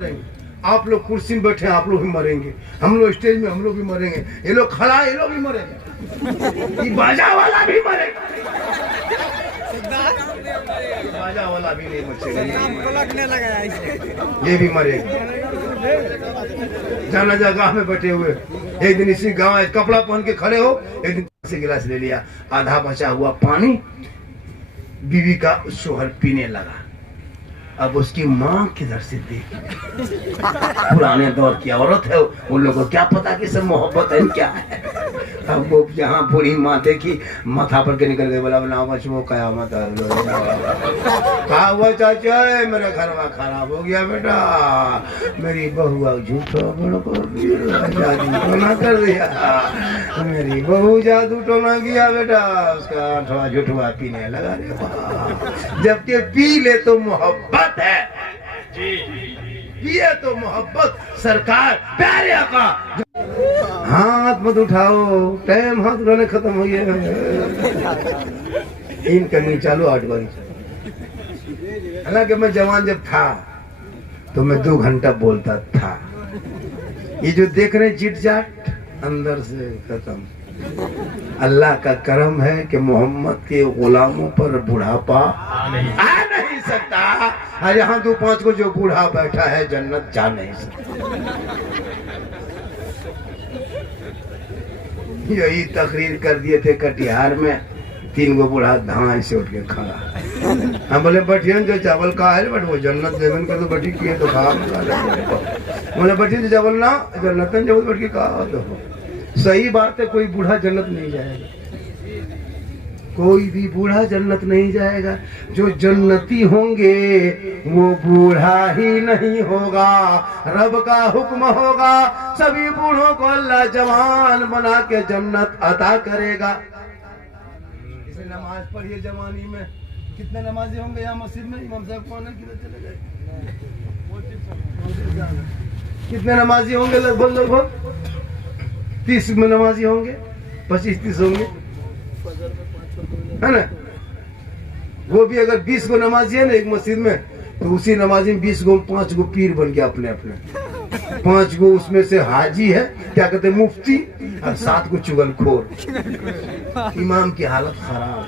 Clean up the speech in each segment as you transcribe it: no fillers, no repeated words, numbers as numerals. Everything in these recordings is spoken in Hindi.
आप लोग कुर्सी में बैठे हैं, आप लोग भी मरेंगे। हम लोग स्टेज में, हम लोग भी मरेंगे। ये लोग खड़ा, ये लोग भी मरेंगे। ये बाजा वाला भी मरेगा। बाजा वाला भी नहीं बचेगा, ये भी मरेगा। जाना जगह में बैठे हुए, एक दिन इसी गांव कपड़ा पहन के खड़े हो, एक दिन से गिलास ले लिया, आधा बचा हुआ पानी बीवी का शोहर पीने लगा। अब उसकी माँ किधर से देखी? पुराने दौर की औरत है, उन लोगों को क्या पता कि सब मोहब्बत है क्या है। अब वो यहाँ बूढ़ी माँ देखी, माथा पर के निकल गए, बोला ना बच वो कयामत कहा हुआ चाचा मेरा घरवा खराब हो गया बेटा, मेरी बहुआ झूठा जादू टोना कर दिया, मेरी बहू जादू टोना किया बेटा, उसका आठवां झूठवा पीने लगा। जबकि पी ले तो मोहब्बत है, पिए तो मोहब्बत। सरकार प्यारे आका, हाथ मत उठाओ, टाइम हाथ उठाने खत्म हो गया। इन कमी चालू 8 बजे। हालांकि मैं जवान जब था तो मैं 2 घंटा बोलता था। ये जो देख रहे चिट चाट अंदर से खत्म। अल्लाह का करम है कि मोहम्मद के गुलामों पर बुढ़ापा आ नहीं सकता। और यहाँ 2-5 को जो बूढ़ा बैठा है जन्नत जा नहीं सकता। यही तकरीर कर दिए थे कटिहार में, 3 गो बूढ़ा धाए से उठ के खड़ा। हम बोले बटियन जो चावल का है बट वो जन्नत देवन का तो बटी किए तो खा। बोले बटियन जो चावल ना जन्नत जब बट के कहा तो सही बात है। कोई बूढ़ा जन्नत नहीं जाएगा, कोई भी बूढ़ा जन्नत नहीं जाएगा। जो जन्नती होंगे वो बूढ़ा ही नहीं होगा, रब का हुक्म होगा। सभी बूढ़ों को अल्लाह जवान बना के जन्नत अता करेगा। इसे नमाज पढ़िए जवानी में। कितने नमाजी होंगे यहाँ मस्जिद में? इमाम साहब कौन है, किधर चले गए? कितने नमाजी होंगे? लगभग 30 में नमाजी होंगे, 25-30 होंगे, है ना? वो भी अगर 20 गो नमाजी है ना एक मस्जिद में, तो उसी नमाजी में 20 गो 5 गो पीर बन गया अपने अपने। 5 गो उसमें से हाजी है, क्या कहते हैं, मुफ्ती, और 7 को चुगलखोर। इमाम की हालत खराब।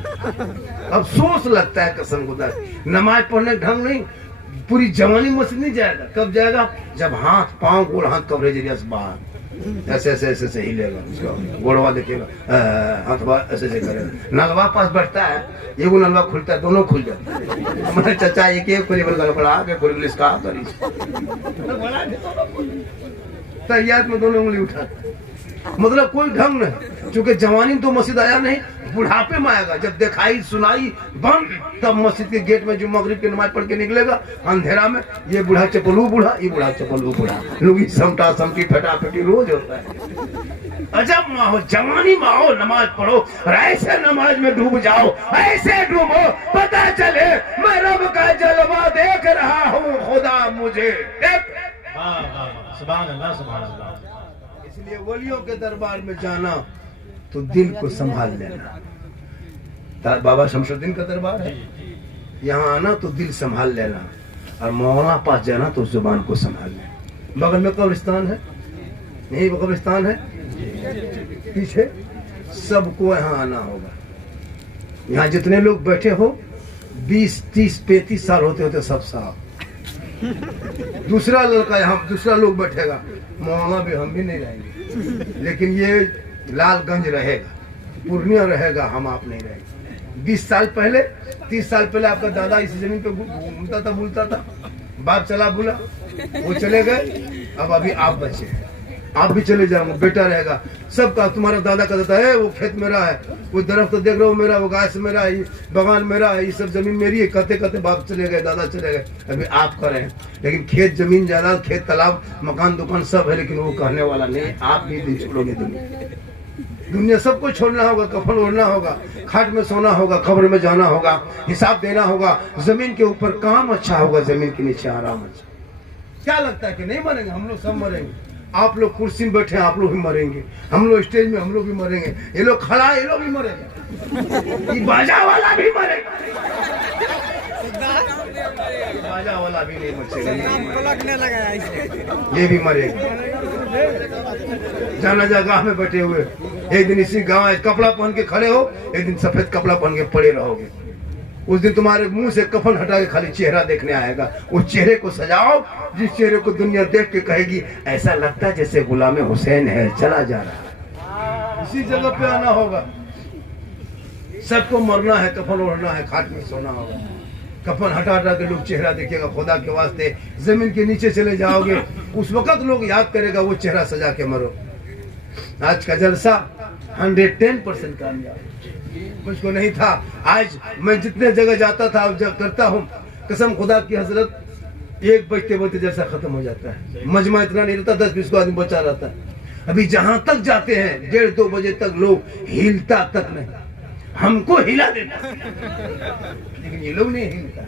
अफसोस लगता है कसम खुदा, नमाज पढ़ने का ढंग नहीं। पूरी जवानी मस्जिद नहीं जाएगा। कब जाएगा? जब हाथ पांव गोड़ हाथ कवरेज एरिया से बाहर ऐसे ऐसे ऐसे ऐसे हिलेगा, उसका गोड़वा देखेगा, हाथ ऐसे ऐसे करेगा। नलवा पास बैठता है, एगो नलवा खुलता है, दोनों खुल जाते हैं। हमारे चचा एक खुली बड़ा आगे खुल इसका करी तैयार में दोनों उंगली उठाते। मतलब कोई ढंग नहीं। चूंकि जवानी तो मस्जिद आया नहीं, बुढ़ापे में आएगा। जब दिखाई सुनाई बंद, तब मस्जिद के गेट में जो मगरिब की नमाज पढ़ के निकलेगा अंधेरा में, ये बूढ़ा चपलू बूढ़ा, ये बूढ़ा चपलू बूढ़ा, लुंगी समटा समटी फटा फटी रोज होता है। अजब माहौल, जवानी माहौल। नमाज पढ़ो और ऐसे नमाज में डूब जाओ, ऐसे डूबो पता चले मैं रब का जलवा देख रहा हूँ, खुदा मुझे सुभान अल्लाह सुभान अल्लाह। इसलिए वलियों के दरबार में जाना तो दिल को संभाल लेना। बाबा शमशुद्दीन का दरबार है, यहाँ आना तो दिल संभाल लेना, और मौलाना पास जाना तो जुबान को संभाल लेना। बगल में कब्रिस्तान है, यही कब्रिस्तान है पीछे। सबको यहाँ आना होगा। यहाँ जितने लोग बैठे हो 20, 30, 35 साल होते होते सब साहब। दूसरा लड़का यहाँ, दूसरा लोग बैठेगा, मौलाना भी हम भी नहीं रहेंगे, लेकिन ये लालगंज रहेगा, पूर्णिया रहेगा, हम आप नहीं रहेंगे। 20 साल पहले, 30 साल पहले आपका दादा इस जमीन पे घूमता था, बुलता था, बाप चला बुला, वो चले गए, अब अभी आप बचे, आप भी चले जाओगे, बेटा रहेगा। सबका तुम्हारा दादा का दादा है, वो खेत मेरा है, वो दरख्त तो देख रहे हो मेरा, वो गाय से मेरा है, बगान मेरा है, ये सब जमीन मेरी है। कहते कहते बाप चले गए, दादा चले गए, अभी आप करें। लेकिन खेत जमीन जायदाद, खेत तालाब मकान दुकान सब है, लेकिन वो कहने वाला नहीं। आप भी दिन छोड़ोगे। दुनिया सबको छोड़ना होगा, कफन ओढ़ना होगा, खाट में सोना होगा, कब्र में जाना होगा, हिसाब देना होगा। जमीन के ऊपर काम अच्छा होगा, जमीन के नीचे आराम अच्छा। क्या लगता है कि नहीं मरेंगे? हम लोग सब मरेंगे। आप लोग कुर्सी में बैठे हैं, आप लोग भी मरेंगे। हम लोग स्टेज में, हम लोग भी मरेंगे। ये लोग खड़ा, ये लोग भी मरेंगे। ये बाजा वाला भी मरेगा। राजा वाला भी नहीं बचेगा, लगा ये भी मरेगा। जाना जा गाँव में बैठे हुए, एक दिन इसी गाँव कपड़ा पहन के खड़े हो, एक दिन सफेद कपड़ा पहन के पड़े रहोगे। उस दिन तुम्हारे मुंह से कफन हटा के खाली चेहरा देखने आएगा। उस चेहरे को सजाओ जिस चेहरे को दुनिया देख के कहेगी ऐसा लगता है जैसे गुलाम हुसैन है, चला जा रहा है। इसी जगह पे आना होगा, सबको मरना है, कफन ओढ़ना है, खाट में सोना होगा। कफन हटा हटा के लोग चेहरा देखिएगा, खुदा के वास्ते जमीन के नीचे चले जाओगे, उस वक्त लोग याद करेगा वो चेहरा सजा के मरो। आज का जलसा 110% कामयाब, मुझको नहीं था। आज मैं जितने जगह जाता था, जब करता हूँ, कसम खुदा की हजरत, 1 बजते बजते जलसा खत्म हो जाता है। मजमा इतना नहीं रहता, 10-20 को आदमी बचा रहता है। अभी जहां तक जाते हैं 1:30-2 बजे तक लोग हिलता तक नहीं, हमको हिला देता, लेकिन ये लोग नहीं हिलता।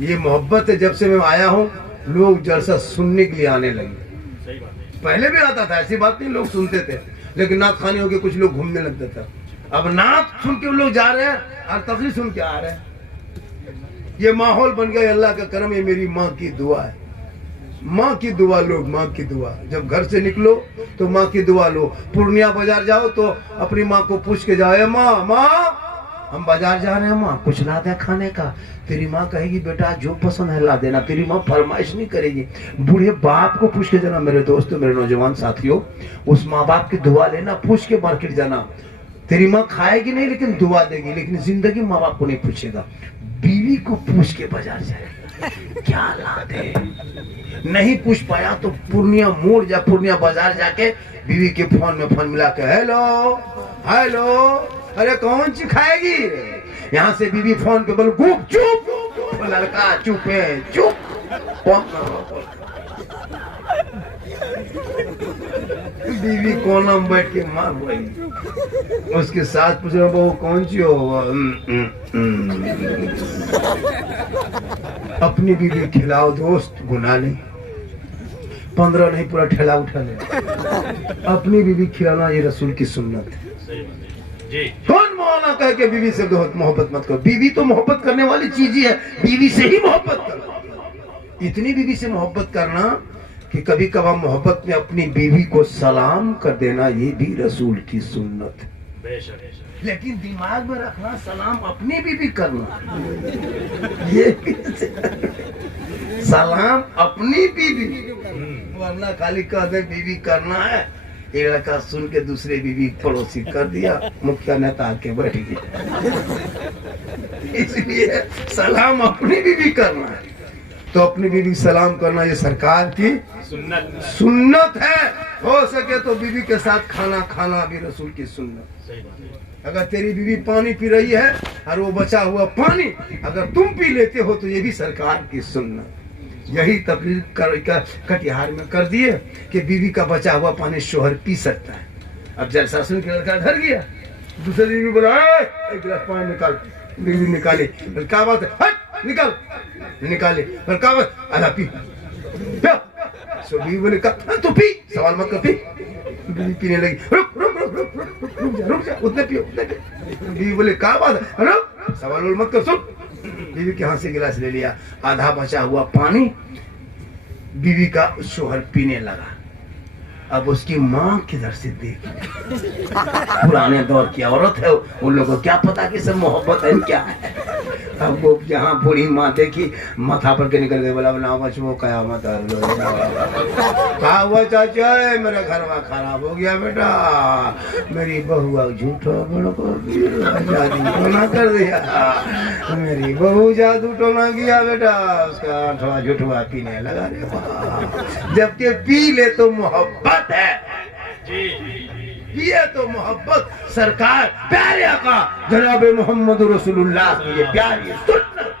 ये मोहब्बत है। जब से मैं आया हूँ लोग जलसा सुनने के लिए आने लगे। पहले भी आता था, ऐसी बात नहीं, लोग सुनते थे, लेकिन नात खानी होके कुछ लोग घूमने लगते थे। अब नात सुन के लोग जा रहे हैं और तकरीर सुन के आ रहे हैं। ये माहौल बन गया, अल्लाह का करम। ये मेरी माँ की दुआ है, माँ की दुआ लो, माँ की दुआ। जब घर से निकलो तो माँ की दुआ लो। पूर्णिया बाजार जाओ तो अपनी माँ को पूछ के जाओ, माँ माँ हम बाजार जा रहे हैं, माँ कुछ ला दे खाने का। तेरी माँ कहेगी बेटा जो पसंद है ला देना। तेरी माँ फरमाइश नहीं करेगी। बूढ़े बाप को पूछ के जाना। मेरे दोस्तों, मेरे नौजवान साथियों, उस माँ बाप की दुआ लेना, पूछ के मार्केट जाना। तेरी माँ खाएगी नहीं लेकिन दुआ देगी, लेकिन जिंदगी माँ बाप को नहीं पूछेगा। बीवी को पूछ के बाजार जाएगा क्या ला दे। नहीं पूछ पाया तो पूर्णिया मोड़ जा, पूर्णिया बाजार जाके बीवी के फोन में फोन मिला के हेलो हेलो, अरे कौन सी खाएगी। यहाँ से बीवी फोन पे बोलो गुप चुप, लड़का चुप है, चुप। बीवी कोना में बैठ के मार रही, उसके साथ पूछ रहा बहू कौन सी हो। अपनी बीवी खिलाओ दोस्त, गुनाह नहीं। 15 नहीं पूरा ठेला उठा ले। अपनी बीवी खिलाना ये रसूल की सुन्नत है। कौन मौलाना कह के बीवी से मोहब्बत मत करो। बीवी तो मोहब्बत करने वाली चीज ही है, बीवी से ही मोहब्बत करो। इतनी बीवी से मोहब्बत करना कि कभी कभार मोहब्बत में अपनी बीवी को सलाम कर देना, ये भी रसूल की सुन्नत है। लेकिन दिमाग में रखना सलाम अपनी बीवी करना, ये सलाम अपनी बीवी, वरना खाली कह दे बीवी करना है। एक लड़का सुन के दूसरे बीवी पड़ोसी कर दिया, मुखिया नेता आके बैठ गया। इसलिए सलाम अपनी बीवी करना है। तो अपनी बीवी सलाम करना ये सरकार की सुन्नत है। हो सके तो बीवी के साथ खाना खाना भी रसूल की सुन्नत। अगर तेरी बीवी पानी पी रही है और वो बचा हुआ पानी अगर तुम पी लेते हो तो ये भी सरकार की सुन्नत। यही तकरीर कटिहार में कर दिए कि बीवी का बचा हुआ पानी शोहर पी सकता है। अब जलसा सुन के लड़का घर गया, दूसरी बीवी बोला एक गिलास पानी निकाल। बीवी निकाली, क्या बात है, निकाल निकाले, क्या बात, आधा पी। बीवी बोले तो पी, सवाल मत कर, पी। बीवी पीने लगी, रुक रुक रुक रुक रुक रुक जा रुक जा, उतने पियो उतने पियो। बीवी बोले क्या बात है, रुक, सवाल मत कर, सुन। बीवी के हाथ से गिलास ले लिया, आधा बचा हुआ पानी बीवी का शोहर पीने लगा। अब उसकी माँ किधर से देख, पुराने दौर की औरत है, उन लोगों को क्या पता कि सब मोहब्बत है क्या है। अब वो जहाँ बूढ़ी माँ देखी, माथा पर के निकल गए, बोला ना बचो कयामत क्या हुआ चाचा, मेरा घर में खराब हो गया बेटा, मेरी बहुआ झूठा जादू टोना कर दिया, मेरी बहू जादू टोना किया बेटा, उसका आठवां झूठवा पीने लगा। जबकि पी ले तो मोहब्बत है, ये तो मोहब्बत सरकार प्यारे आका जनाब मोहम्मद रसूलुल्लाह की ये प्यारी सुन्नत।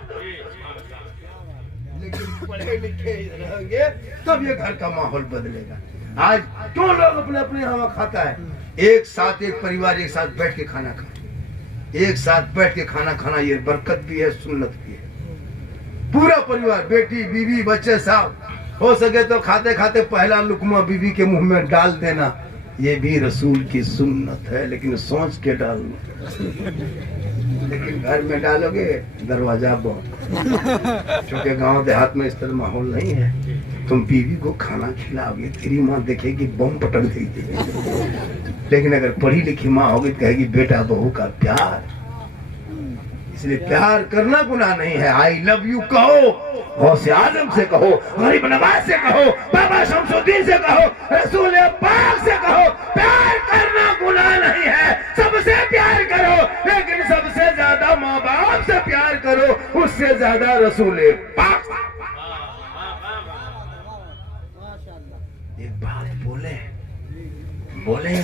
लेकिन पढ़े लिखे रहेंगे तब ये घर का माहौल बदलेगा। आज क्यों लोग अपने अपने यहाँ खाता है, एक साथ एक परिवार एक साथ बैठ के खाना खाए, एक साथ बैठ के खाना खाना, ये बरकत भी है सुन्नत भी है। पूरा परिवार, बेटी बीवी बच्चे साहब, हो सके तो खाते खाते पहला लुकमा बीवी के मुंह में डाल देना, ये भी रसूल की सुन्नत है, लेकिन सोच के डालना। लेकिन घर में डालोगे दरवाजा बंद, क्योंकि गांव देहात में इस तरह माहौल नहीं है। तुम बीवी को खाना खिलाओगे, तेरी माँ देखेगी बम पटक देगी। लेकिन अगर पढ़ी लिखी माँ होगी तो कहेगी बेटा बहू का प्यार। इसलिए प्यार करना गुनाह नहीं है। आई लव यू कहो, गौसे आजम से कहो, गरीब नवाज से कहो, बाबा शमसुद्दीन से कहो, रसूल पाक से कहो। प्यार करना गुनाह नहीं है, सबसे प्यार करो, लेकिन सबसे ज्यादा माँ बाप से प्यार करो, उससे ज्यादा रसूल पाक। एक बात बोले